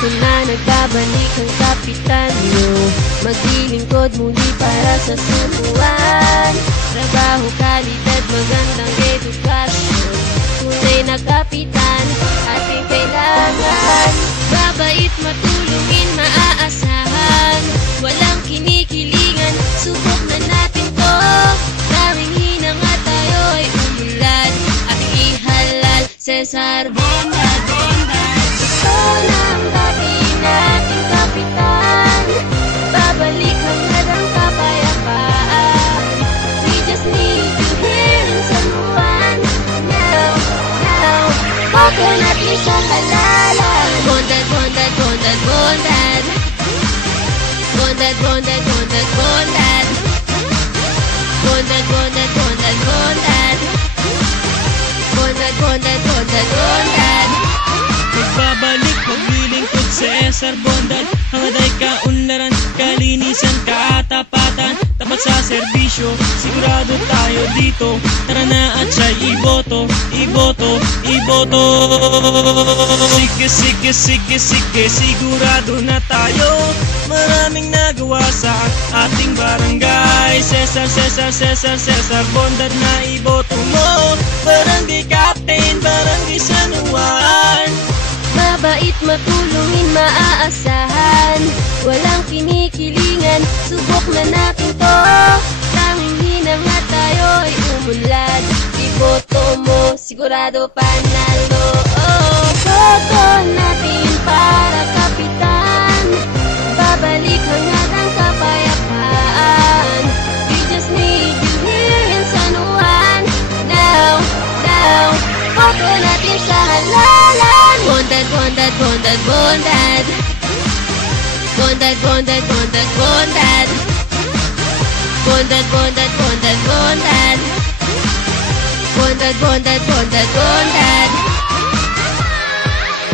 Ito na nagbabalik ang kapitan nyo, maglilingkod muli para sa sunuan. Trabaho, kalidad, magandang edukasyon, tunay na kapitan ating kailangan. Mabait, matulungin, maaasahan, walang kinikilingan, subok na natin to. Tanging hinanga tayo ay umunlad, ating ihalal, Cesar Bondad, Bondad. Ito na ang dati nating kapitan, babalik hangad ang kapayapaan. We just need you here in San Juan. Now, now, baka natin sa halalan. Bondad, bondad, bondad, bondad. Bondad, bondad, bondad, bondad. Bondad, bondad, bondad, bondad. Bondad, bondad, bondad, bondad. Magbabalik, maglilingkod si Cesar Bondad. Hangad ay kaunlaran, kalinisan, katapatan, tapat sa serbisyo, sigurado tayo dito. Tara na at siya'y iboto, iboto, iboto. Sige, sige, sige, sige, sigurado na tayo. Maraming nagawa sa ating barangay. Cesar, Cesar, Cesar, Cesar Bondad na iboto mo. Barangay Captain, Barangay San Juan. Mabait, matulungin, maaasahan, walang kinikilingan, subok na natin to. Tanging hinanga tayo ay umunlad, iboto mo, sigurado panalo. Boto natin para kapitan, babalik hangad ang kapayapaan. We just need you here in San Juan. Now, now, boto natin sa halalan. Bondad, bondad, bondad, bondad. Bondad, bondad, bondad, bondad. Bondad, bondad, bondad, bondad. Bondad, bondad, bondad, bondad.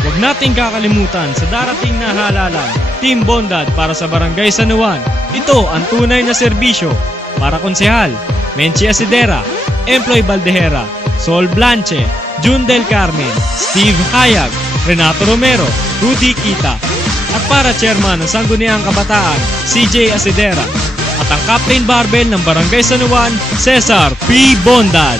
Huwag nating kakalimutan sa darating na halalan, Team Bondad para sa Barangay San Juan. Ito ang tunay na serbisyo para konsehal, Menchi Asidera, Employ Baldejera, Sol Blanche, Jun Del Carmen, Steve Hayag, Renato Romero, Rudy Kita. At para chairman ng Sangguniang Kabataan, CJ Asidera. At ang Captain Barbell ng Barangay San Juan, Cesar P. Bondad.